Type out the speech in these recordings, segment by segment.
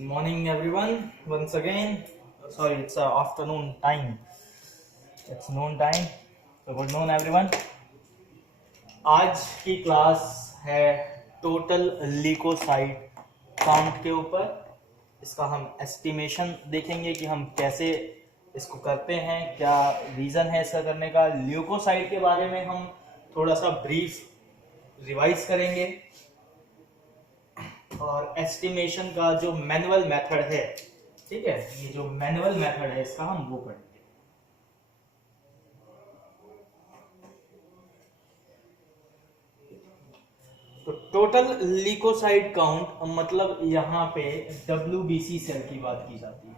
Morning everyone, once again. Sorry, it's afternoon time. It's noon time. So good noon everyone. आज की class है total leucocyte count के ऊपर. इसका हम एस्टिमेशन देखेंगे कि हम कैसे इसको करते हैं, क्या रीज़न है इसका करने का. ल्यूकोसाइट के बारे में हम थोड़ा सा ब्रीफ रिवाइज करेंगे और एस्टिमेशन का जो मैनुअल मेथड है, ठीक है, ये जो मैनुअल मेथड है इसका हम वो पढ़ेंगे. तो टोटल ल्यूकोसाइट काउंट मतलब यहां पे WBC सेल की बात की जाती है,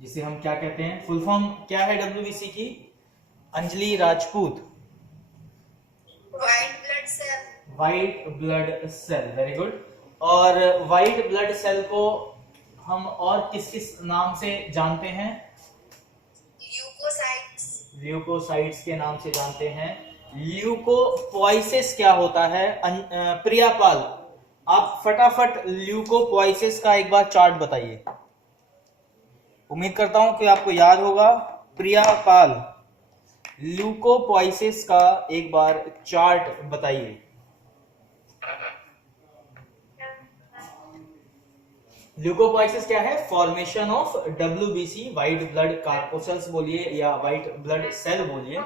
जिसे हम क्या कहते हैं, फुल फॉर्म क्या है WBC की? Anjali Rajput. White blood cell. Very good. और व्हाइट ब्लड सेल को हम और किस किस नाम से जानते हैं? ल्यूकोसाइट्स के नाम से जानते हैं. ल्यूकोपोइसिस क्या होता है? प्रियापाल, आप फटाफट ल्यूकोपोइसिस का एक बार चार्ट बताइए. उम्मीद करता हूं कि आपको याद होगा. प्रियापाल, ल्यूकोपोइसिस का एक बार चार्ट बताइए. ल्यूकोपोइसिस क्या है? Formation of WBC, white blood corpuscles बोलिए या व्हाइट ब्लड सेल बोलिए.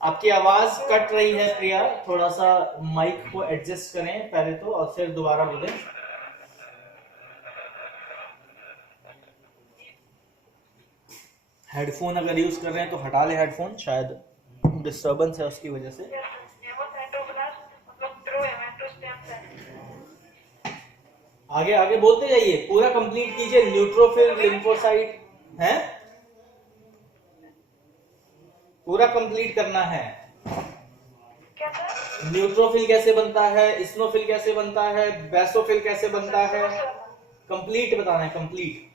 आपकी आवाज कट रही है प्रिया, थोड़ा सा माइक को एडजस्ट करें पहले तो और फिर दोबारा बोलें. हेडफोन अगर यूज कर रहे हैं तो हटा ले हेडफोन, शायद डिस्टरबेंस है उसकी वजह से. आगे आगे बोलते जाइए, पूरा कंप्लीट कीजिए. न्यूट्रोफिल, लिम्फोसाइट है, पूरा कंप्लीट करना है. न्यूट्रोफिल कैसे बनता है, इस्नोफिल कैसे बनता है, बेसोफिल कैसे बनता है, कंप्लीट बताना है, कंप्लीट.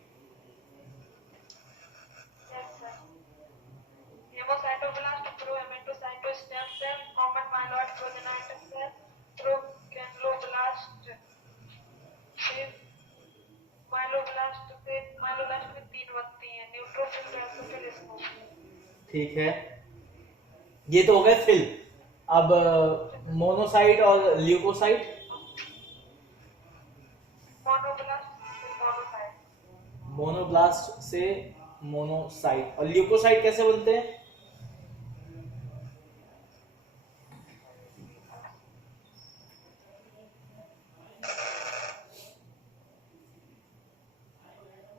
ठीक है, ये तो हो गए फिल. अब मोनोसाइट और ल्यूकोसाइट. मोनोब्लास्ट से मोनोसाइट. और ल्यूकोसाइट कैसे बनते हैं?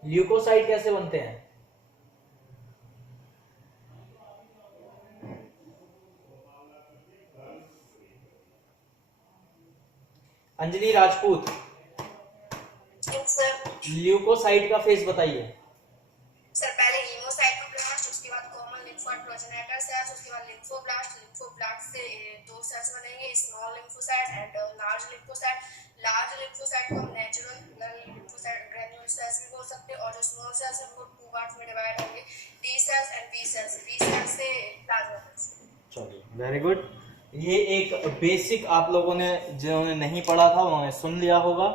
ल्यूकोसाइट कैसे बनते हैं? अंजलि राजपूत, ल्यूकोसाइट का फेस बताइए. सर पहले हीमोसाइटोब्लास्ट, उसके बाद कॉमन लिम्फोसाइट प्रोजेनेटर सेल्स, उसके बाद लिम्फोब्लास्ट. लिम्फोब्लास्ट से दो सेल्स बनेंगे, small lymphocyte and large lymphocyte. Large lymphocyte को हम नेचुरल लिम्फोसाइट ग्रैन्युलर सेल्स भी बोल सकते हैं. और जो स्मॉल सेल्स हैं वो टू पार्ट्स में डिवाइड होंगे, T cells and B cells. B cells से प्लाज्मा सेल्स. चलिए, वेरी गुड. ये एक बेसिक आप लोगों ने जिन्होंने नहीं पढ़ा था उन्होंने सुन लिया होगा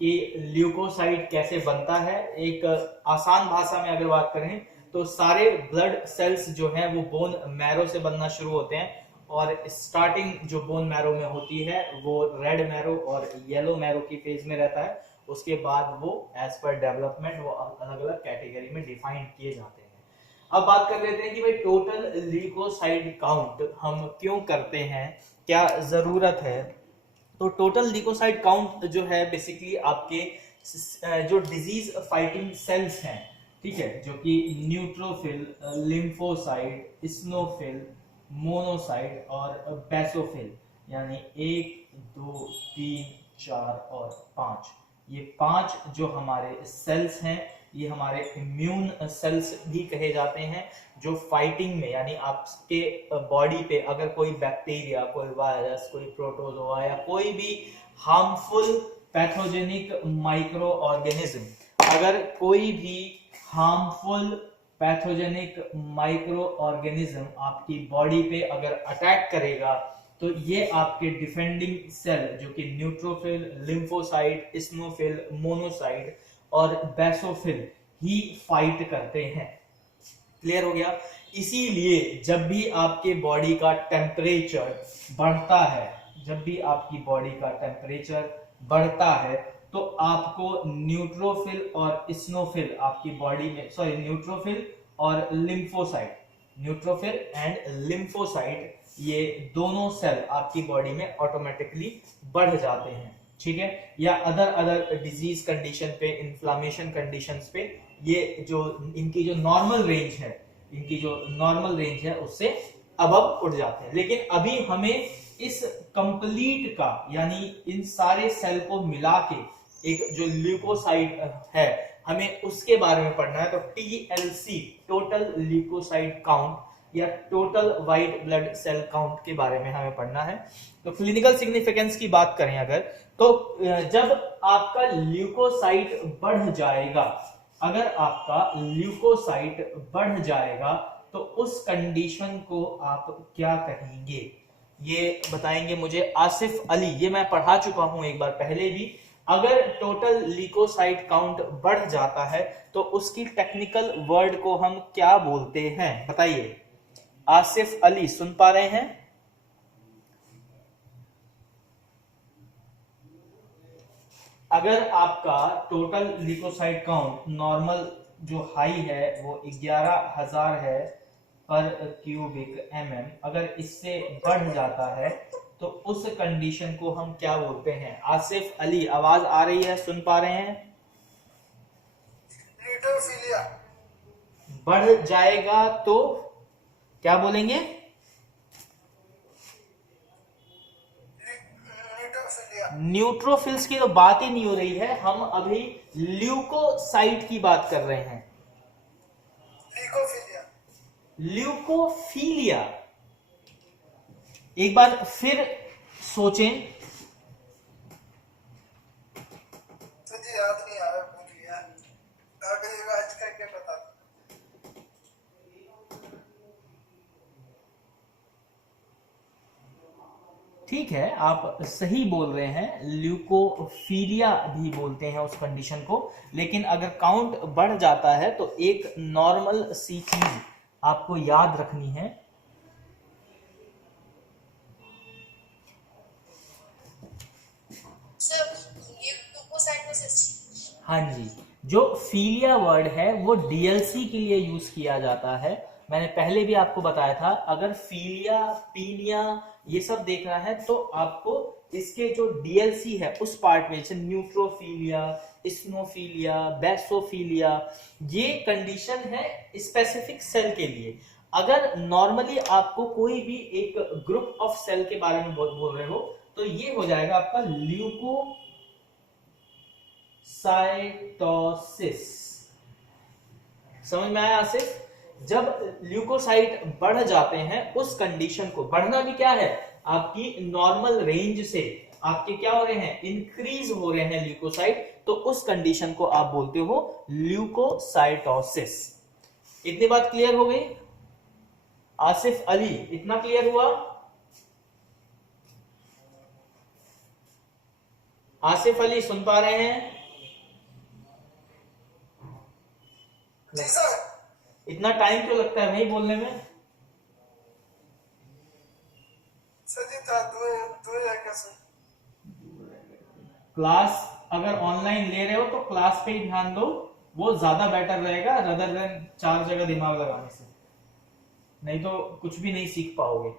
कि ल्यूकोसाइट कैसे बनता है. एक आसान भाषा में अगर बात करें तो सारे ब्लड सेल्स जो हैं वो बोन मैरो से बनना शुरू होते हैं. और स्टार्टिंग जो बोन मैरो में होती है वो रेड मैरो और येलो मैरो की फेज में रहता है. उसके बाद वो एज पर डेवलपमेंट वो अलग अलग कैटेगरी में डिफाइन किए जाते हैं. अब बात कर लेते हैं कि भाई टोटल ल्यूकोसाइट काउंट हम क्यों करते हैं, क्या जरूरत है. तो टोटल ल्यूकोसाइट काउंट जो है बेसिकली आपके जो डिजीज फाइटिंग सेल्स हैं, ठीक है, जो कि न्यूट्रोफिल, लिम्फोसाइट, इस्नोफिल, मोनोसाइट और बेसोफिल, यानी 1, 2, 3, 4 और 5, ये 5 जो हमारे सेल्स हैं ये हमारे इम्यून सेल्स भी कहे जाते हैं, जो फाइटिंग में, यानी आपके बॉडी पे अगर कोई बैक्टीरिया, कोई वायरस, कोई प्रोटोजोआ या कोई भी हार्मफुल पैथोजेनिक माइक्रो ऑर्गेनिज्म, अगर कोई भी हार्मफुल पैथोजेनिक माइक्रो ऑर्गेनिज्म आपकी बॉडी पे अगर अटैक करेगा तो ये आपके डिफेंडिंग सेल जो कि न्यूट्रोफिल, लिम्फोसाइट, इस्नोफिल, मोनोसाइट और बेसोफिल ही फाइट करते हैं। क्लियर हो गया। इसीलिए जब भी आपके बॉडी का टेम्परेचर बढ़ता है, जब भी आपकी बॉडी का टेम्परेचर बढ़ता है तो आपको न्यूट्रोफिल और इस्नोफिल आपकी बॉडी में, सॉरी न्यूट्रोफिल और लिम्फोसाइट, न्यूट्रोफिल एंड लिम्फोसाइट, ये दोनों सेल आपकी बॉडी में ऑटोमेटिकली बढ़ जाते हैं। ठीक है। या अदर डिजीज कंडीशन पे, इन्फ्लामेशन कंडीशंस पे ये जो इनकी जो नॉर्मल रेंज है, इनकी जो नॉर्मल रेंज है उससे अबव उठ जाते हैं। लेकिन अभी हमें इस कंप्लीट का, यानी इन सारे सेल को मिला के एक जो ल्यूकोसाइट है, हमें उसके बारे में पढ़ना है। तो TLC, टोटल ल्यूकोसाइट काउंट या total white blood cell count के बारे में हमें पढ़ना है। तो क्लिनिकल सिग्निफिकेंस की बात करें अगर, तो जब आपका ल्यूकोसाइट बढ़ जाएगा, अगर आपका ल्यूकोसाइट बढ़ जाएगा तो उस कंडीशन को आप क्या कहेंगे, ये बताएंगे मुझे आसिफ अली। ये मैं पढ़ा चुका हूं एक बार पहले भी। अगर टोटल ल्यूकोसाइट काउंट बढ़ जाता है तो उसकी टेक्निकल वर्ड को हम क्या बोलते हैं, बताइए। आसिफ अली सुन पा रहे हैं? अगर आपका टोटल ल्यूकोसाइट काउंट नॉर्मल जो हाई है वो 11,000 है पर क्यूबिक mm, अगर इससे बढ़ जाता है तो उस कंडीशन को हम क्या बोलते हैं? आसिफ अली आवाज आ रही है, सुन पा रहे हैं? न्यूट्रोफिलिया। बढ़ जाएगा तो क्या बोलेंगे? न्यूट्रोफिल्स की तो बात ही नहीं हो रही है, हम अभी ल्यूकोसाइट की बात कर रहे हैं। ल्यूकोफिलिया। ल्यूकोफिलिया। एक बार फिर सोचें। मुझे याद नहीं आ रहा, भूल गया। अगली बार करके बता। ठीक है, आप सही बोल रहे हैं, ल्यूकोफिलिया भी बोलते हैं उस कंडीशन को। लेकिन अगर काउंट बढ़ जाता है तो एक नॉर्मल सी चीज आपको याद रखनी है। हाँ जी, जो फीलिया वर्ड है वो डीएलसी के लिए यूज किया जाता है। मैंने पहले भी आपको बताया था, अगर फीलिया, पीनिया ये सब देखना है तो आपको इसके जो डीएलसी है उस पार्ट में, जैसे न्यूट्रोफीलिया, इस्नोफीलिया, बेसोफीलिया, ये कंडीशन है स्पेसिफिक सेल के लिए। अगर नॉर्मली आपको कोई भी एक ग्रुप ऑफ सेल के बारे में बोल रहे हो तो ये हो जाएगा आपका ल्यूकोसाइटोसिस। समझ में आया आसिफ? जब ल्यूकोसाइट बढ़ जाते हैं उस कंडीशन को, बढ़ना भी क्या है, आपकी नॉर्मल रेंज से आपके क्या हो रहे हैं, इंक्रीज हो रहे हैं ल्यूकोसाइट, तो उस कंडीशन को आप बोलते हो ल्यूकोसाइटोसिस। इतनी बात क्लियर हो गई? आसिफ अली इतना क्लियर हुआ? आसिफ अली सुन पा रहे हैं? जी सर। इतना टाइम क्यों लगता है भाई बोलने में? सर जी था दो या कैसे? क्लास अगर ऑनलाइन ले रहे हो तो क्लास पे ही ध्यान दो, वो ज्यादा बेटर रहेगा रदर देन 4 जगह दिमाग लगाने से। नहीं तो कुछ भी नहीं सीख पाओगे।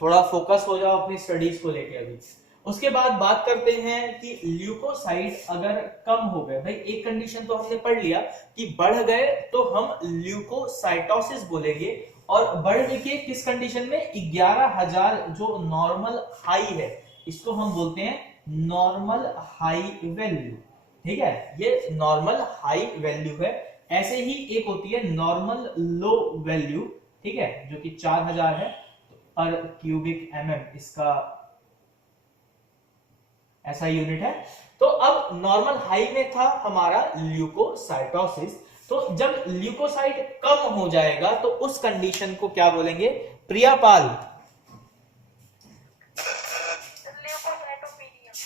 थोड़ा फोकस हो जाओ अपनी स्टडीज को लेके अभी। उसके बाद बात करते हैं कि ल्यूकोसाइट अगर कम हो गए, भाई एक कंडीशन तो हमने पढ़ लिया कि बढ़ गए तो हम ल्यूकोसाइटोसिस बोलेंगे, और बढ़ के किस कंडीशन में, 11,000 जो नॉर्मल हाई है इसको हम बोलते हैं नॉर्मल हाई वैल्यू। ठीक है, ये नॉर्मल हाई वैल्यू है। ऐसे ही एक होती है नॉर्मल लो वैल्यू, ठीक है, जो कि 4000 है पर क्यूबिक mm, इसका ऐसा यूनिट है। तो अब नॉर्मल हाई में था हमारा ल्यूकोसाइटोसिस, तो जब ल्यूकोसाइट कम हो जाएगा तो उस कंडीशन को क्या बोलेंगे? प्रियापाल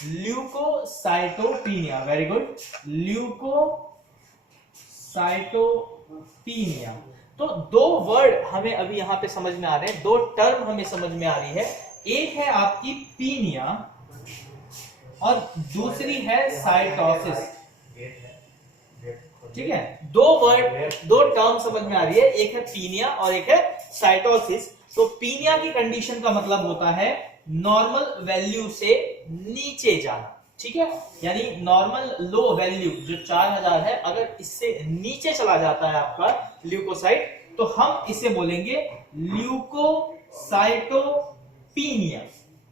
ल्यूकोसाइटोपिनिया, वेरी गुड, ल्यूकोसाइटोपिनिया। तो दो वर्ड हमें अभी यहां पे समझ में आ रहे हैं, दो टर्म हमें समझ में आ रही है। एक है आपकी पीनिया और दूसरी है साइटोसिस। ठीक है, दो वर्ड, दो टर्म समझ में आ रही है, एक है पीनिया और एक है साइटोसिस। तो पीनिया की कंडीशन का मतलब होता है नॉर्मल वैल्यू से नीचे जाना। ठीक है, यानी नॉर्मल लो वैल्यू जो 4000 है, अगर इससे नीचे चला जाता है आपका ल्यूकोसाइट, तो हम इसे बोलेंगे ल्यूकोसाइटोपीनिया।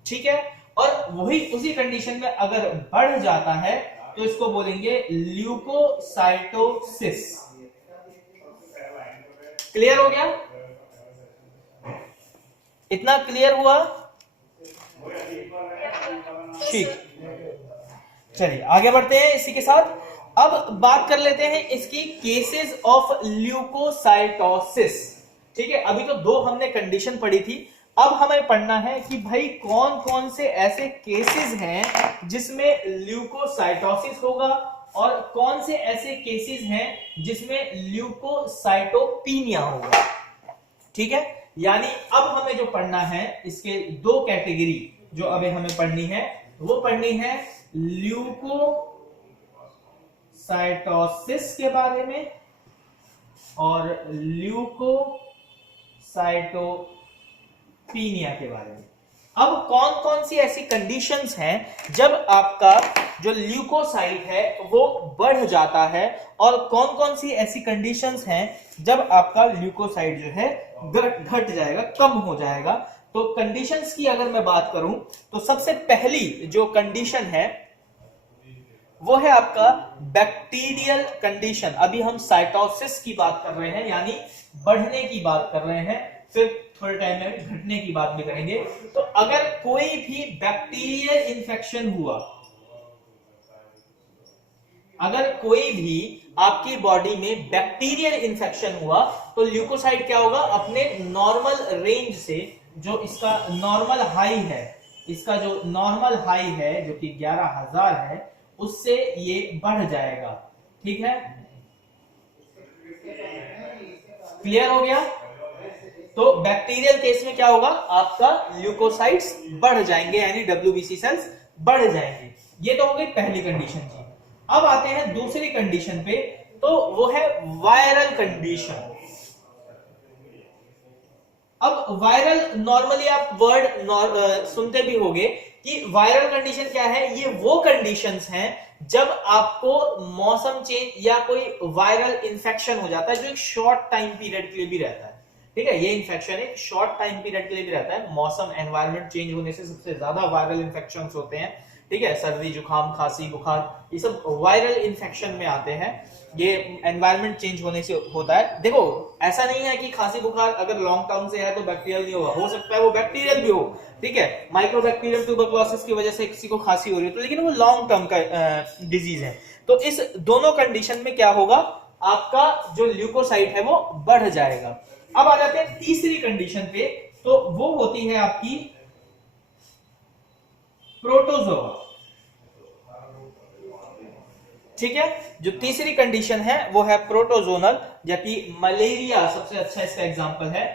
ठीक है, और वही उसी कंडीशन में अगर बढ़ जाता है तो इसको बोलेंगे ल्यूकोसाइटोसिस। क्लियर हो गया? इतना क्लियर हुआ? ठीक, चलिए आगे बढ़ते हैं इसी के साथ। अब बात कर लेते हैं इसकी केसेस ऑफ ल्यूकोसाइटोसिस। ठीक है, अभी तो दो हमने कंडीशन पढ़ी थी, अब हमें पढ़ना है कि भाई कौन कौन से ऐसे केसेस हैं जिसमें ल्यूकोसाइटोसिस होगा और कौन से ऐसे केसेस हैं जिसमें ल्यूकोसाइटोपीनिया होगा। ठीक है, यानी अब हमें जो पढ़ना है इसके दो कैटेगरी जो अभी हमें पढ़नी है, वो पढ़नी है ल्यूकोसाइटोसिस के बारे में और ल्यूकोसाइटोपीनिया के बारे में। अब कौन कौन सी ऐसी कंडीशंस हैं जब आपका जो ल्यूकोसाइट है वो बढ़ जाता है और कौन कौन सी ऐसी कंडीशंस हैं जब आपका ल्यूकोसाइट जो है घट जाएगा, कम हो जाएगा। तो कंडीशंस की अगर मैं बात करूं तो सबसे पहली जो कंडीशन है वो है आपका बैक्टीरियल कंडीशन। अभी हम साइटोसिस की बात कर रहे हैं, यानी बढ़ने की बात कर रहे हैं, फिर थोड़े टाइम में घटने की बात भी करेंगे। तो अगर कोई भी बैक्टीरियल इंफेक्शन हुआ, अगर कोई भी आपकी बॉडी में बैक्टीरियल इंफेक्शन हुआ, तो ल्यूकोसाइट क्या होगा, अपने नॉर्मल रेंज से, जो इसका नॉर्मल हाई है, इसका जो नॉर्मल हाई है जो कि 11000 है, उससे ये बढ़ जाएगा। ठीक है, क्लियर हो गया? तो बैक्टीरियल केस में क्या होगा, आपका ल्यूकोसाइट्स बढ़ जाएंगे, यानी WBC सेल्स बढ़ जाएंगे। ये तो हो गई पहली कंडीशन जी। अब आते हैं दूसरी कंडीशन पे, तो वो है वायरल कंडीशन। अब वायरल, नॉर्मली आप वर्ड सुनते भी होंगे कि वायरल कंडीशन क्या है। ये वो कंडीशंस हैं जब आपको मौसम चेंज या कोई वायरल इंफेक्शन हो जाता है जो एक शॉर्ट टाइम पीरियड के लिए भी रहता है। ठीक है, ये इंफेक्शन एक शॉर्ट टाइम पीरियड के लिए भी रहता है। मौसम एनवायरनमेंट चेंज होने से सबसे ज्यादा वायरल इंफेक्शंस होते हैं। ठीक है, सर्दी जुकाम खांसी बुखार ये सब वायरल इंफेक्शन में आते हैं, ये एनवायरनमेंट चेंज होने से होता है। देखो, ऐसा नहीं है कि खांसी बुखार अगर लॉन्ग टर्म से है तो बैक्टीरियल नहीं होगा, हो सकता है वो बैक्टीरियल भी हो। ठीक है, माइक्रोबैक्टीरियम ट्यूबरकुलोसिस की वजह से किसी को खांसी हो रही है तो, लेकिन वो लॉन्ग टर्म का डिजीज है। तो इस दोनों कंडीशन में क्या होगा, आपका जो ल्यूकोसाइट है वो बढ़ जाएगा। अब आ जाते हैं तीसरी कंडीशन पे, तो वो होती है आपकी प्रोटोजोआ। ठीक है, जो तीसरी कंडीशन है वो है प्रोटोजोनल, जबकि मलेरिया सबसे अच्छा इसका एग्जांपल है।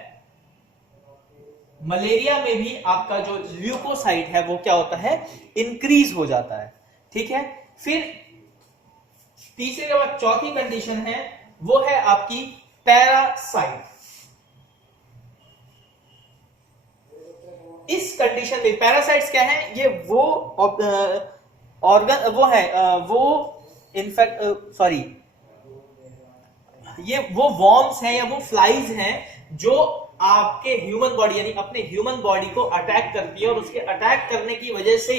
मलेरिया में भी आपका जो ल्यूकोसाइट है वो क्या होता है, इंक्रीज हो जाता है। ठीक है, फिर तीसरे के बाद चौथी कंडीशन है वो है आपकी पैरासाइट। इस कंडीशन में पैरासाइट्स क्या है, ये वो ऑर्गन वो है, वो इनफैक्ट सॉरी, ये वो वॉर्म्स हैं या वो फ्लाइज हैं जो आपके ह्यूमन बॉडी यानी अपने ह्यूमन बॉडी को अटैक करती है, और उसके अटैक करने की वजह से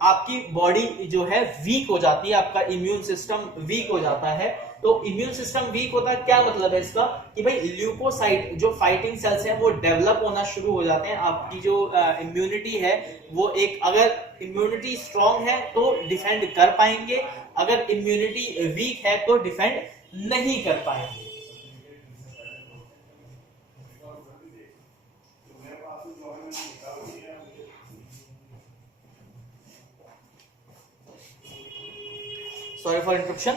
आपकी बॉडी जो है वीक हो जाती है, आपका इम्यून सिस्टम वीक हो जाता है। तो इम्यून सिस्टम वीक होता है, क्या मतलब है इसका, कि भाई ल्यूकोसाइट जो फाइटिंग सेल्स हैं वो डेवलप होना शुरू हो जाते हैं। आपकी जो इम्यूनिटी है वो एक, अगर इम्यूनिटी स्ट्रांग है तो डिफेंड कर पाएंगे, अगर इम्यूनिटी वीक है तो डिफेंड नहीं कर पाएंगे। Sorry for interruption.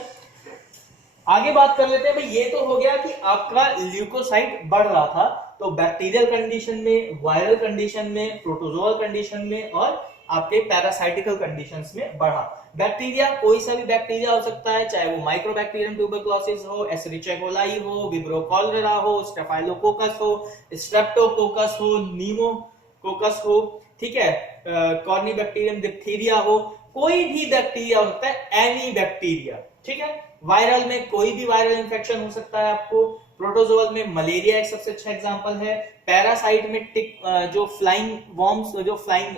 आगे बात कर लेते हैं भाई, ये तो हो गया कि आपका ल्यूकोसाइट बढ़ रहा था, तो बैक्टीरियल कंडीशन में, वायरल कंडीशन में, प्रोटोजोअल कंडीशन में और आपके पैरासाइटिकल कंडीशंस में बढ़ा। बैक्टीरिया कोई सा भी बैक्टीरिया हो सकता है, चाहे वो माइक्रोबैक्टीरियम ट्यूबरकुलोसिस हो, एस्चेरिचिया कोलाई हो, विब्रियो कॉलरेरा हो, स्टेफाइलोकोकस हो, स्ट्रेप्टोकोकस हो, नीमोकोकस हो, ठीक है, कॉर्नीबैक्टीरियम डिप्थीरिया हो, कोई भी बैक्टीरिया हो सकता है, एनी बैक्टीरिया, ठीक है। वायरल में कोई भी वायरल इंफेक्शन हो सकता है आपको। प्रोटोजोअल में मलेरिया एक सबसे अच्छा एग्जांपल है। पैरासाइट में जो फ्लाइंग वॉर्म्स, जो फ्लाइंग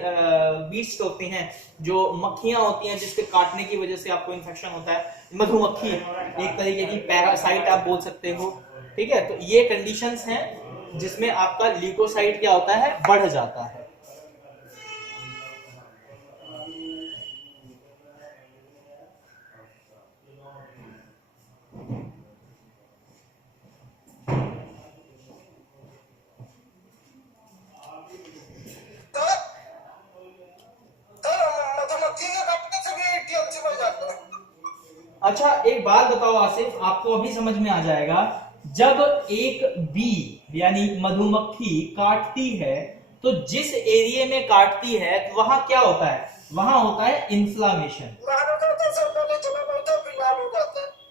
बीस्ट होती हैं, जो मक्खियां होती हैं जिसके काटने की वजह से आपको इंफेक्शन होता है, मधुमक्खी एक तरीके की पैरासाइट आप बोल सकते हो, ठीक है। तो ये कंडीशंस हैं जिसमें आपका ल्यूकोसाइट क्या होता है, बढ़ जाता है। अच्छा एक बात बताओ आसिफ, आपको अभी समझ में आ जाएगा, जब एक बी यानी मधुमक्खी काटती है तो जिस एरिया में काटती है वहां क्या होता है, वहां होता है इन्फ्लामेशन।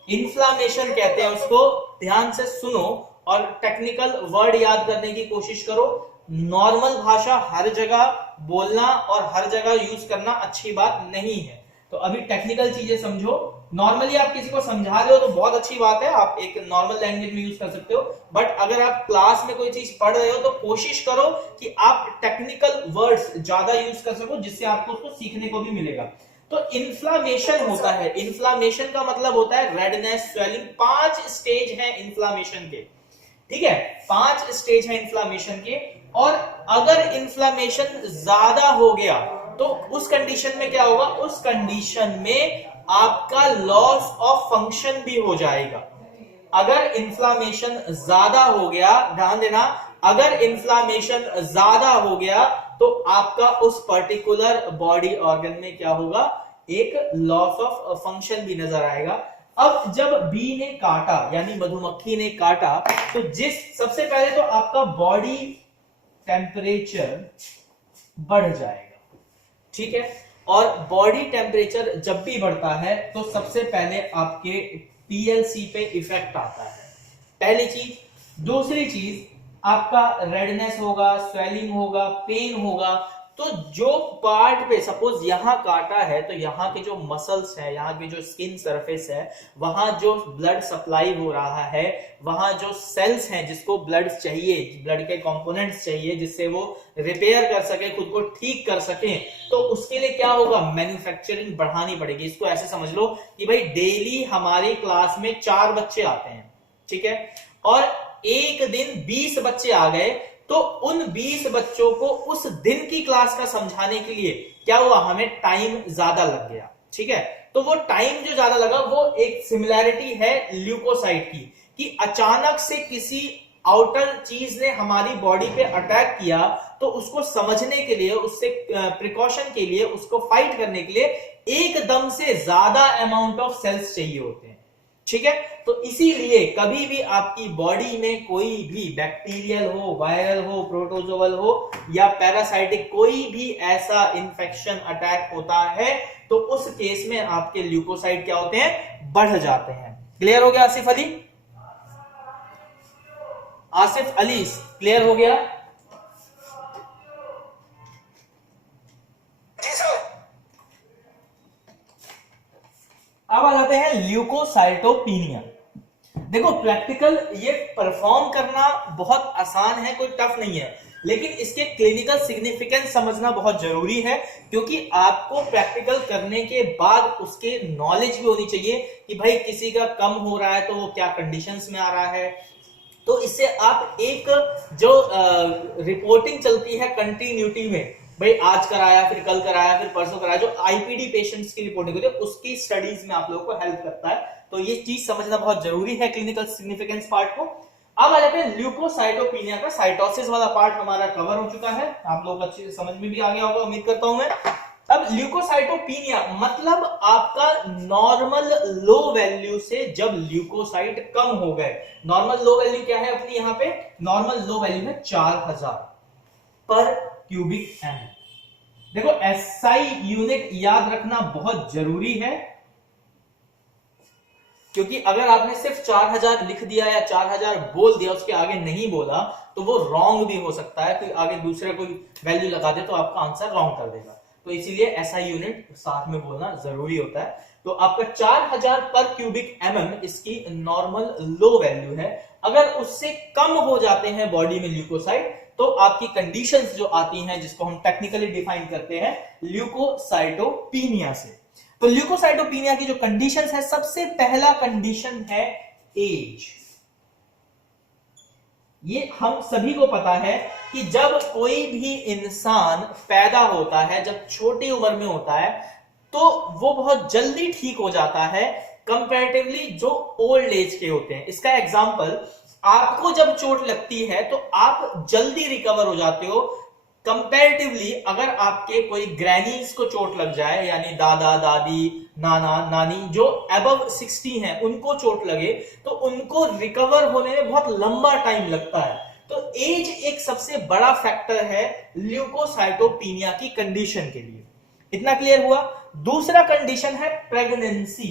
इन्फ्लामेशन कहते हैं उसको, ध्यान से सुनो और टेक्निकल वर्ड याद करने की कोशिश करो। नॉर्मल भाषा हर जगह बोलना और हर जगह यूज करना अच्छी बात नहीं है, तो अभी टेक्निकल चीजें समझो। नॉर्मली आप किसी को समझा रहे हो तो बहुत अच्छी बात है, आप एक नॉर्मल लैंग्वेज में यूज कर सकते हो, बट अगर आप क्लास में कोई चीज पढ़ रहे हो तो कोशिश करो कि आप टेक्निकल वर्ड्स ज्यादा यूज कर सको, जिससे आपको उसको सीखने को भी मिलेगा। तो इन्फ्लामेशन होता है, इन्फ्लामेशन का मतलब होता है रेडनेस, स्वेलिंग। 5 स्टेज हैं इन्फ्लामेशन के, ठीक है, 5 स्टेज हैं इन्फ्लामेशन के। और अगर इन्फ्लामेशन ज्यादा हो गया तो उस कंडीशन में क्या होगा, उस कंडीशन में आपका लॉस ऑफ फंक्शन भी हो जाएगा। अगर इन्फ्लामेशन ज्यादा हो गया, ध्यान देना, अगर इन्फ्लामेशन ज्यादा हो गया तो आपका उस पर्टिकुलर बॉडी ऑर्गन में क्या होगा, एक लॉस ऑफ फंक्शन भी नजर आएगा। अब जब बी ने काटा यानी मधुमक्खी ने काटा तो सबसे पहले तो आपका बॉडी टेम्परेचर बढ़ जाएगा, ठीक है। और बॉडी टेम्परेचर जब भी बढ़ता है तो सबसे पहले आपके पीएलसी पे इफेक्ट आता है, पहली चीज। दूसरी चीज, आपका रेडनेस होगा, स्वेलिंग होगा, पेन होगा। तो जो पार्ट पे सपोज यहां काटा है तो यहां के जो मसल्स है, यहां की जो स्किन सरफेस है, वहां जो ब्लड सप्लाई हो रहा है, वहां जो सेल्स हैं जिसको ब्लड चाहिए, ब्लड के कंपोनेंट्स चाहिए जिससे वो रिपेयर कर सके, खुद को ठीक कर सके, तो उसके लिए क्या होगा, मैन्युफैक्चरिंग बढ़ानी पड़ेगी। इसको ऐसे समझ लो कि भाई डेली हमारी क्लास में 4 बच्चे आते हैं, ठीक है, और एक दिन 20 बच्चे आ गए, तो उन 20 बच्चों को उस दिन की क्लास का समझाने के लिए क्या हुआ, हमें टाइम ज्यादा लग गया, ठीक है। तो वो टाइम जो ज्यादा लगा वो एक सिमिलैरिटी है ल्यूकोसाइट की, कि अचानक से किसी आउटर चीज ने हमारी बॉडी पे अटैक किया तो उसको समझने के लिए, उससे प्रिकॉशन के लिए, उसको फाइट करने के लिए एकदम से ज्यादा अमाउंट ऑफ सेल्स चाहिए होते हैं, ठीक है। तो इसीलिए कभी भी आपकी बॉडी में कोई भी बैक्टीरियल हो, वायरल हो, प्रोटोजोअल हो या पैरासाइटिक कोई भी ऐसा इंफेक्शन अटैक होता है तो उस केस में आपके ल्यूकोसाइट क्या होते हैं, बढ़ जाते हैं। क्लियर हो गया आसिफ अली? आसिफ अली क्लियर हो गया? अब आ जाते हैं ल्यूकोसाइटोपिनिया। देखो प्रैक्टिकल ये परफॉर्म करना बहुत आसान है, कोई टफ नहीं है, लेकिन इसके क्लिनिकल सिग्निफिकेंस समझना बहुत जरूरी है, क्योंकि आपको प्रैक्टिकल करने के बाद उसके नॉलेज भी होनी चाहिए कि भाई किसी का कम हो रहा है तो वो क्या कंडीशंस में आ रहा है। तो इससे आप एक जो रिपोर्टिंग चलती है कंटिन्यूटी में, भाई आज कराया, फिर कल कराया, फिर परसों कराया, जो आईपीडी पेशेंट्स की रिपोर्टिंग होती है उसकी स्टडीज में आप लोगों को हेल्प करता है। तो ये चीज समझना बहुत जरूरी है क्लिनिकल सिग्निफिकेंस पार्ट को। अब आ जाते हैं ल्यूकोसाइटोपिनिया का। साइटोसिस वाला पार्ट हमारा कवर हो चुका है, आप लोग अच्छी समझ में भी आ गया होगा उम्मीद करता हूं मैं। अब ल्यूकोसाइटोपिनिया मतलब आपका नॉर्मल लो वैल्यू से जब ल्यूकोसाइट कम हो गए। नॉर्मल लो वैल्यू क्या है अपनी यहां पे? नॉर्मल लो वैल्यू है 4000 पर क्यूबिक एम। देखो एसआई यूनिट याद रखना बहुत जरूरी है, क्योंकि अगर आपने सिर्फ 4000 लिख दिया या 4000 बोल दिया, उसके आगे नहीं बोला, तो वो रॉन्ग भी हो सकता है। कोई आगे दूसरा कोई वैल्यू लगा दे तो आपका आंसर रॉन्ग कर देगा। तो इसीलिए एसआई यूनिट साथ में बोलना जरूरी होता है। तो आपका 4000 पर क्यूबिक एमएम इसकी नॉर्मल लो वैल्यू है। अगर उससे कम हो जाते हैं बॉडी में ल्यूकोसाइट, तो आपकी कंडीशंस जो आती हैं, जिसको हम टेक्निकली डिफाइन करते हैं ल्यूकोसाइटोपिनिया से। तो ल्यूकोसाइटोपिनिया की जो कंडीशंस है, सबसे पहला कंडीशन है एज। ये हम सभी को पता है कि जब कोई भी इंसान पैदा होता है, जब छोटी उम्र में होता है, तो वो बहुत जल्दी ठीक हो जाता है कंपैरेटिवली जो ओल्ड एज के होते हैं। इसका एग्जांपल, आपको जब चोट लगती है तो आप जल्दी रिकवर हो जाते हो कंपैरेटिवली अगर आपके कोई ग्रैनीज को चोट लग जाए, यानी दादा दादी नाना नानी जो अबव 60 हैं उनको चोट लगे, तो उनको रिकवर होने में बहुत लंबा टाइम लगता है। तो एज एक सबसे बड़ा फैक्टर है ल्यूकोसाइटोपिनिया की कंडीशन के लिए। इतना क्लियर हुआ? दूसरा कंडीशन है प्रेगनेंसी।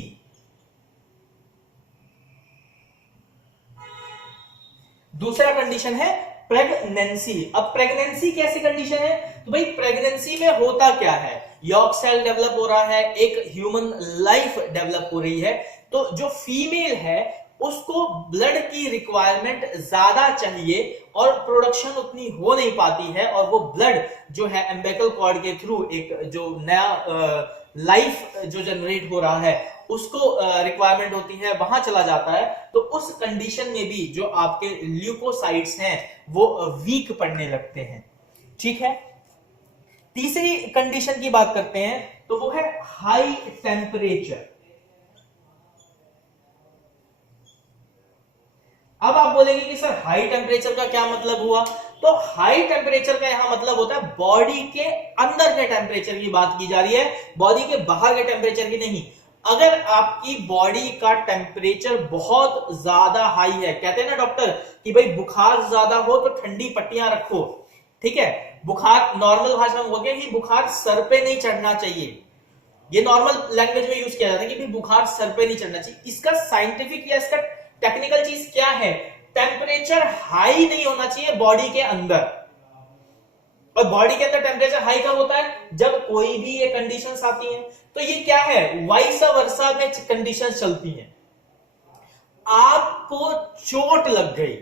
दूसरा कंडीशन है प्रेगनेंसी। अब प्रेगनेंसी कैसी कंडीशन है? तो भाई प्रेगनेंसी में होता क्या है, यॉर्क सेल डेवलप हो रहा है, एक ह्यूमन लाइफ डेवलप हो रही है। तो जो फीमेल है उसको ब्लड की रिक्वायरमेंट ज्यादा चाहिए और प्रोडक्शन उतनी हो नहीं पाती है, और वो ब्लड जो है एम्बिलिकल कॉर्ड के थ्रू एक जो नया लाइफ जो जनरेट हो रहा है उसको रिक्वायरमेंट होती है, वहां चला जाता है। तो उस कंडीशन में भी जो आपके ल्यूकोसाइट्स हैं वो वीक पड़ने लगते हैं। ठीक है, तीसरी कंडीशन की बात करते हैं, तो वो है हाई टेम्परेचर। अब आप बोलेंगे कि सर हाई टेम्परेचर का क्या मतलब हुआ? तो हाई टेम्परेचर का यहां मतलब होता है बॉडी के अंदर के टेम्परेचर की बात की जा रही है, बॉडी के बाहर के टेम्परेचर की नहीं। अगर आपकी बॉडी का टेम्परेचर बहुत ज्यादा हाई है, कहते हैं ना डॉक्टर कि भाई बुखार ज्यादा हो तो ठंडी पट्टियां रखो, ठीक है, बुखार नॉर्मल भाषा में बोलते हैं कि बुखार सर पे नहीं चढ़ना चाहिए, ये नॉर्मल लैंग्वेज में यूज किया जाता है कि भाई बुखार सर पे नहीं चढ़ना चाहिए। इसका साइंटिफिक या इसका टेक्निकल चीज क्या है? टेम्परेचर हाई नहीं होना चाहिए बॉडी के अंदर। और बॉडी के अंदर टेम्परेचर हाई कब होता है? जब कोई भी ये कंडीशंस आती हैं। तो ये क्या है? वाइस वर्सा में कंडीशंस चलती हैं। आपको चोट लग गई,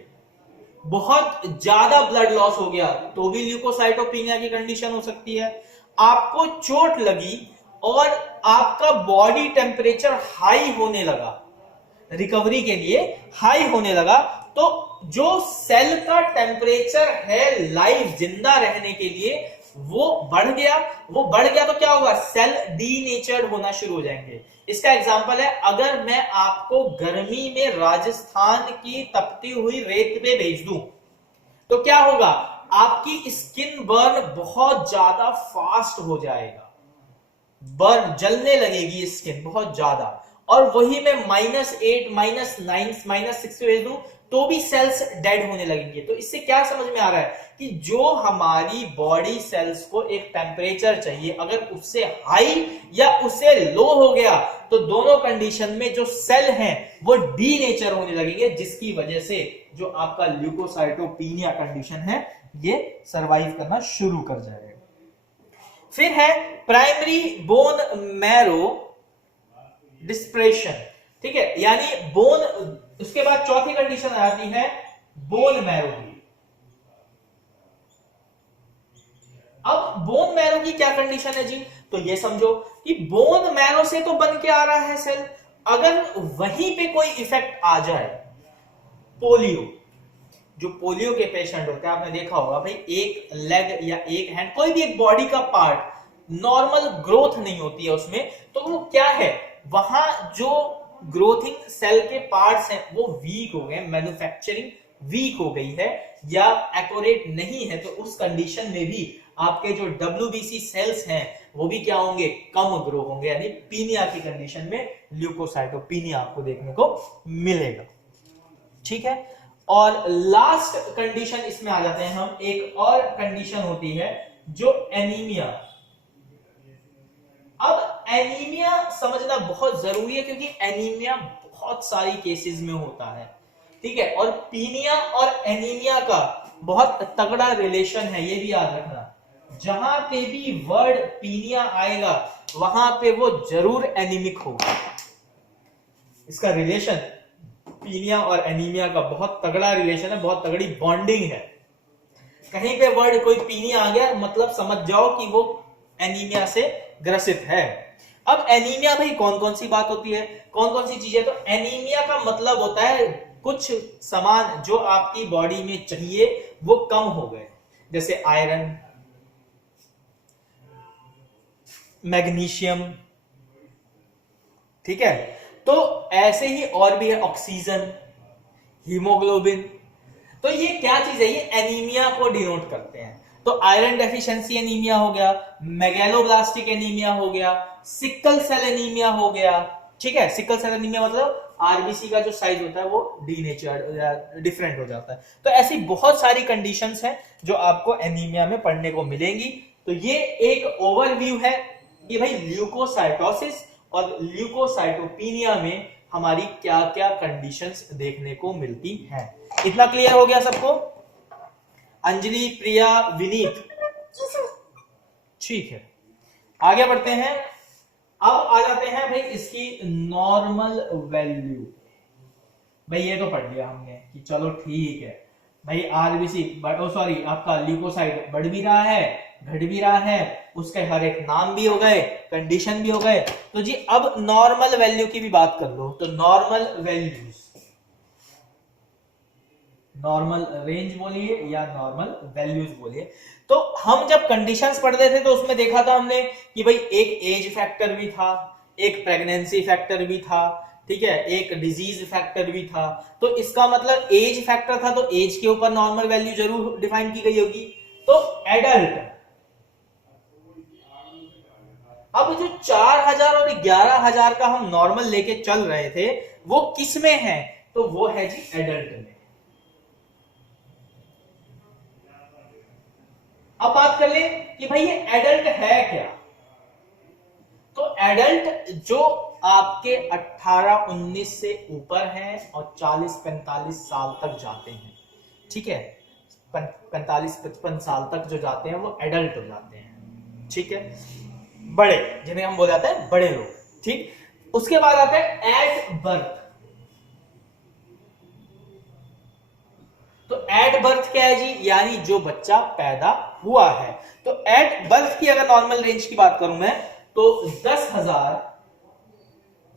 बहुत ज्यादा ब्लड लॉस हो गया, तो भी ल्यूकोसाइटोपिनिया की कंडीशन हो सकती है। आपको चोट लगी और आपका बॉडी टेम्परेचर हाई होने लगा, रिकवरी के लिए हाई होने लगा, तो जो सेल का टेम्परेचर है लाइफ जिंदा रहने के लिए वो बढ़ गया। वो बढ़ गया तो क्या होगा? सेल डीनेचर्ड होना शुरू हो जाएंगे। इसका एग्जांपल है, अगर मैं आपको गर्मी में राजस्थान की तपती हुई रेत पे भेज दूं तो क्या होगा? आपकी स्किन बर्न बहुत ज्यादा फास्ट हो जाएगा, बर्न जलने लगेगी स्किन बहुत ज्यादा। और वही मैं -8 -9 -6 पे भेज दूं तो भी सेल्स डेड होने लगेंगे। तो इससे क्या समझ में आ रहा है कि जो हमारी बॉडी सेल्स को एक टेम्परेचर चाहिए, अगर उससे हाई या उससे लो हो गया तो दोनों कंडीशन में जो सेल हैं वो डीनेचर होने लगेंगे, जिसकी वजह से जो आपका ल्यूकोसाइटोपिनिया कंडीशन है ये सरवाइव करना शुरू कर जाएगा। फिर है प्राइमरी बोन मैरो डिस्प्रेशन, ठीक है, यानी बोन। उसके बाद चौथी कंडीशन आती है बोन मैरो की। अब बोन मैरो की क्या कंडीशन है जी? तो ये समझो कि बोन मैरो से तो बन के आ रहा है सेल, अगर वहीं पे कोई इफेक्ट आ जाए, पोलियो, जो पोलियो के पेशेंट होते हैं, आपने देखा होगा भाई एक लेग या एक हैंड, कोई भी एक बॉडी का पार्ट नॉर्मल ग्रोथ नहीं होती है उसमें, तो वो क्या है, वहां जो ग्रोथिंग सेल के पार्ट्स हैं वो वीक हो गए, मैन्युफैक्चरिंग वीक हो गई है या एक्यूरेट नहीं है। तो उस कंडीशन में भी आपके जो WBC सेल्स हैं वो भी क्या होंगे, कम ग्रो होंगे, यानी पीनिया की कंडीशन में ल्यूकोसाइटोपीनिया आपको देखने को मिलेगा। ठीक है, और लास्ट कंडीशन इसमें आ जाते हैं हम, एक और कंडीशन होती है जो एनीमिया। अब एनीमिया समझना बहुत जरूरी है क्योंकि एनीमिया बहुत सारी केसेस में होता है। ठीक है, और पीनिया और एनीमिया का बहुत तगड़ा रिलेशन है, ये भी याद रखना। जहां पे भी वर्ड पीनिया आएगा वहां पे वो जरूर एनीमिक होगा। इसका रिलेशन पीनिया और एनीमिया का बहुत तगड़ा रिलेशन है, बहुत तगड़ी बॉन्डिंग है। कहीं पे वर्ड कोई पीनिया आ गया मतलब समझ जाओ कि वो एनीमिया से ग्रसित है। अब एनीमिया भाई कौन कौन सी बात होती है, कौन कौन सी चीजें, तो एनीमिया का मतलब होता है कुछ सामान जो आपकी बॉडी में चाहिए वो कम हो गए, जैसे आयरन, मैग्नीशियम। ठीक है, तो ऐसे ही और भी है, ऑक्सीजन, हीमोग्लोबिन। तो ये क्या चीज है, ये एनीमिया को डिनोट करते हैं। तो आयरन डेफिशिएंसी एनीमिया हो गया, मेगैलोब्लास्टिक एनीमिया हो गया, सिकल सेल एनीमिया हो गया। ठीक है, सिकल सेल एनीमिया मतलब आरबीसी का जो साइज होता है वो डीनेचर्ड या डिफरेंट हो जाता है। तो ऐसी बहुत सारी कंडीशंस हैं जो आपको एनीमिया में पढ़ने को मिलेंगी। तो ये एक ओवरव्यू है कि भाई ल्यूकोसाइटोसिस और ल्यूकोसाइटोपीनिया में हमारी क्या क्या कंडीशंस देखने को मिलती हैं। इतना क्लियर हो गया सबको? अंजलि, प्रिया, विनीत, ठीक है, आगे बढ़ते हैं। अब आ जाते हैं भाई इसकी नॉर्मल वैल्यू। भाई ये तो पढ़ लिया हमने कि चलो ठीक है भाई, आरबीसी सॉरी आपका ल्यूकोसाइट बढ़ भी रहा है, घट भी रहा है, उसके हर एक नाम भी हो गए, कंडीशन भी हो गए। तो जी अब नॉर्मल वैल्यू की भी बात कर लो। तो नॉर्मल वैल्यूज, नॉर्मल रेंज बोलिए या नॉर्मल वैल्यूज बोलिए। तो हम जब कंडीशंस पढ़ते थे तो उसमें देखा था हमने कि भाई एक एज फैक्टर भी था, एक प्रेगनेंसी फैक्टर भी था, ठीक है, एक डिजीज फैक्टर भी था। तो इसका मतलब एज फैक्टर था तो एज के ऊपर नॉर्मल वैल्यू जरूर डिफाइन की गई होगी। तो एडल्ट, अब जो 4000 और 11000 का हम नॉर्मल लेके चल रहे थे वो किस में है, तो वो है जी एडल्ट में। अब बात कर ले कि भाई ये एडल्ट है क्या। तो एडल्ट जो आपके 18-19 से ऊपर हैं और 40-45 साल तक जाते हैं, ठीक है, 45-55 साल तक जो जाते हैं वो एडल्ट हो जाते हैं। ठीक है, बड़े जिन्हें हम बोल जाते हैं बड़े लोग। ठीक, उसके बाद आते हैं एट बर्थ। तो एट बर्थ क्या है जी, यानी जो बच्चा पैदा हुआ है। तो एट बर्थ की अगर नॉर्मल रेंज की बात करूं मैं तो 10,000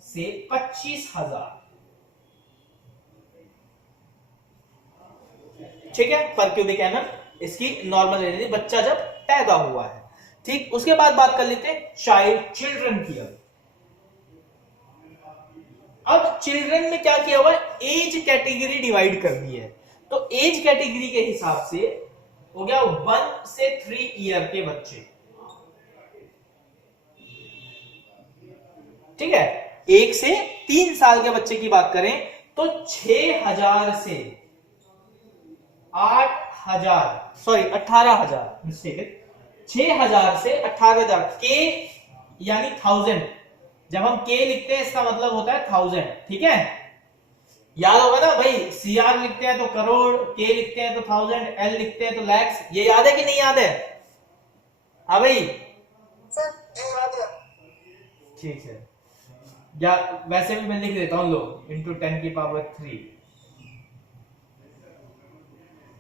से 25,000, ठीक है, पर क्यूबिक एमएम इसकी नॉर्मल रेंज, बच्चा जब पैदा हुआ है। ठीक, उसके बाद बात कर लेते हैं चाइल्ड, चिल्ड्रन की। अब चिल्ड्रन में क्या किया हुआ है, एज कैटेगरी डिवाइड कर दी है। तो एज कैटेगरी के हिसाब से हो गया 1 से 3 ईयर के बच्चे। ठीक है, 1 से 3 साल के बच्चे की बात करें तो 6,000 से 18,000 मिस्टेक है, 6,000 से 18,000 के यानी 1000। जब हम के लिखते हैं इसका मतलब होता है 1000। ठीक है, याद होगा ना भाई, सीआर लिखते हैं तो करोड़, के लिखते हैं तो 1000, एल लिखते हैं तो लैक्स। ये याद है कि नहीं याद है? हाँ भाई सर याद है। ठीक है, या वैसे भी मैं लिख देता हूं, लो इंटू 10 की पावर 3।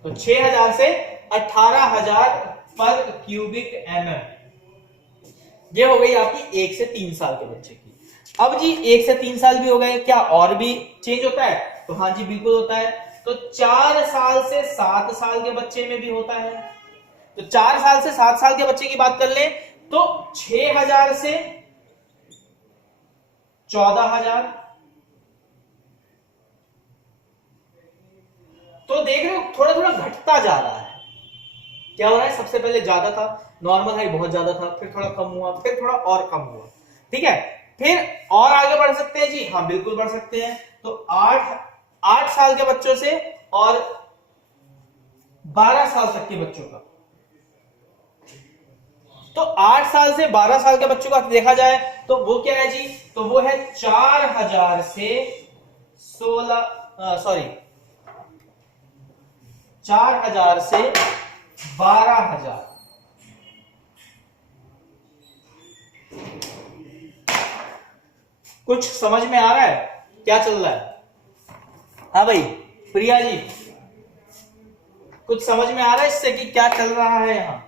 तो 6,000 से 18,000 पर क्यूबिक एमएम। ये हो गई आपकी 1 से 3 साल के बच्चे की। अब जी 1 से 3 साल भी हो गए, क्या और भी चेंज होता है? तो हाँ जी बिल्कुल होता है। तो 4 साल से 7 साल के बच्चे में भी होता है। तो 4 साल से 7 साल के बच्चे की बात कर ले तो 6,000 से 14,000। तो देख रहे हो थोड़ा थोड़ा घटता जा रहा है। क्या हो रहा है, सबसे पहले ज्यादा था, नॉर्मल हाइट बहुत ज्यादा था, फिर थोड़ा कम हुआ, फिर थोड़ा और कम हुआ, ठीक है। फिर और आगे बढ़ सकते हैं जी, हाँ बिल्कुल बढ़ सकते हैं। तो 8 साल के बच्चों से और 12 साल तक के बच्चों का, तो 8 साल से 12 साल के बच्चों का देखा जाए तो वो क्या है जी, तो वो है 4000 से 4000 से 12000। कुछ समझ में आ रहा है क्या चल रहा है? हाँ भाई प्रिया जी, कुछ समझ में आ रहा है इससे कि क्या चल रहा है यहाँ?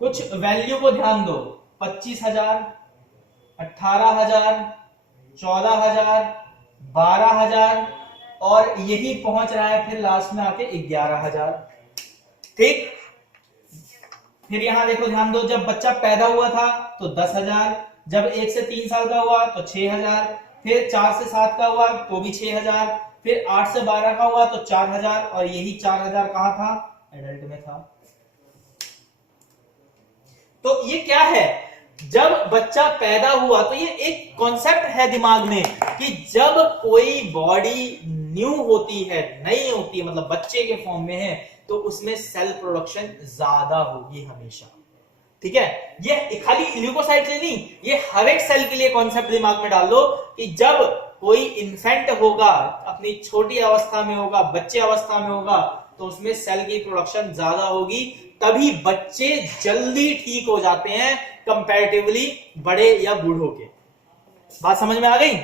कुछ वैल्यू को ध्यान दो, 25,000, 18,000, 14,000, 12,000 और यही पहुंच रहा है फिर लास्ट में आके 11,000, ठीक। फिर यहां देखो ध्यान दो, जब बच्चा पैदा हुआ था तो 10,000, जब 1 से 3 साल का हुआ तो 6,000, फिर 4 से 7 का हुआ तो भी 6,000, फिर 8 से 12 का हुआ तो 4,000 और यही 4,000 कहां था? एडल्ट में था। तो ये क्या है, जब बच्चा पैदा हुआ तो ये एक कॉन्सेप्ट है दिमाग में कि जब कोई बॉडी न्यू होती है, नई होती है, मतलब बच्चे के फॉर्म में है, तो उसमें सेल प्रोडक्शन ज्यादा होगी हमेशा, ठीक है। ये खाली ल्यूकोसाइट के नहीं, ये हर एक सेल के लिए कॉन्सेप्ट दिमाग में डाल दो कि जब कोई इन्फेंट होगा, अपनी छोटी अवस्था में होगा, बच्चे अवस्था में होगा, तो उसमें सेल की प्रोडक्शन ज्यादा होगी, तभी बच्चे जल्दी ठीक हो जाते हैं कंपैरेटिवली बड़े या बूढ़ों के। बात समझ में आ गई?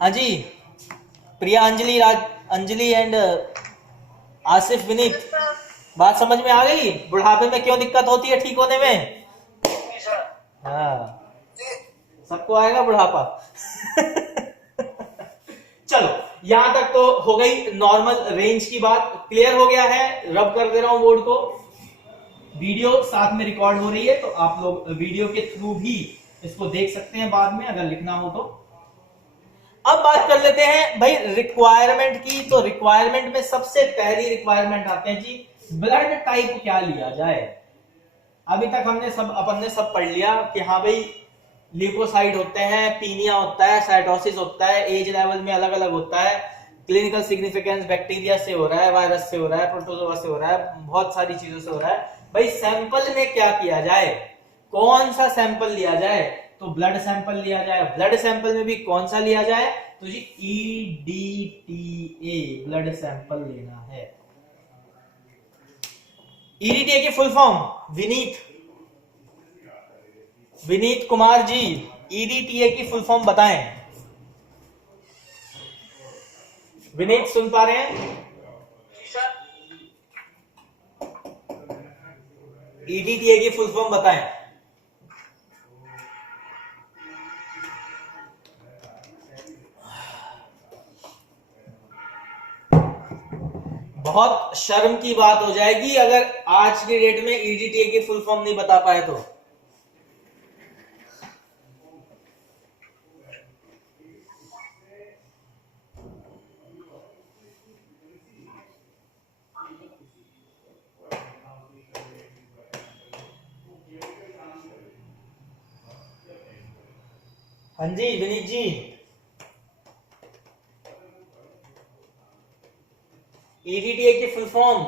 हाँ जी प्रिया, अंजलि एंड आसिफ, विनीत, बात समझ में आ गई? बुढ़ापे में क्यों दिक्कत होती है ठीक होने में? हाँ सबको आएगा बुढ़ापा। चलो यहां तक तो हो गई नॉर्मल रेंज की बात, क्लियर हो गया है। रब कर दे रहा हूं बोर्ड को, वीडियो साथ में रिकॉर्ड हो रही है तो आप लोग वीडियो के थ्रू भी इसको देख सकते हैं बाद में अगर लिखना हो तो। अब बात कर लेते हैं भाई रिक्वायरमेंट की। तो रिक्वायरमेंट में सबसे पहली रिक्वायरमेंट आते हैं जी, ब्लड टाइप क्या लिया जाए। अभी तक अपन ने सब पढ़ लिया कि हाँ भाई ल्यूकोसाइट होते हैं, पीनिया होता है, साइटोसिस होता है, एज लेवल में अलग अलग होता है, क्लिनिकल सिग्निफिकेंस बैक्टीरिया से हो रहा है, वायरस से हो रहा है, प्रोटोजोआ से हो रहा है, बहुत सारी चीजों से हो रहा है। भाई सैंपल में क्या किया जाए, कौन सा सैंपल लिया जाए? तो ब्लड सैंपल लिया जाए। ब्लड सैंपल में भी कौन सा लिया जाए? तो जी EDTA ब्लड सैंपल लेना है। EDTA की full form, Vineet Kumar ji, EDTA की फुल फॉर्म बताएं। विनीत सुन पा रहे हैं? EDTA की फुल फॉर्म बताएं। बहुत शर्म की बात हो जाएगी अगर आज के डेट में EDTA की फुल फॉर्म नहीं बता पाए तो। हाँ जी विनीत जी, EDTA की फुल फॉर्म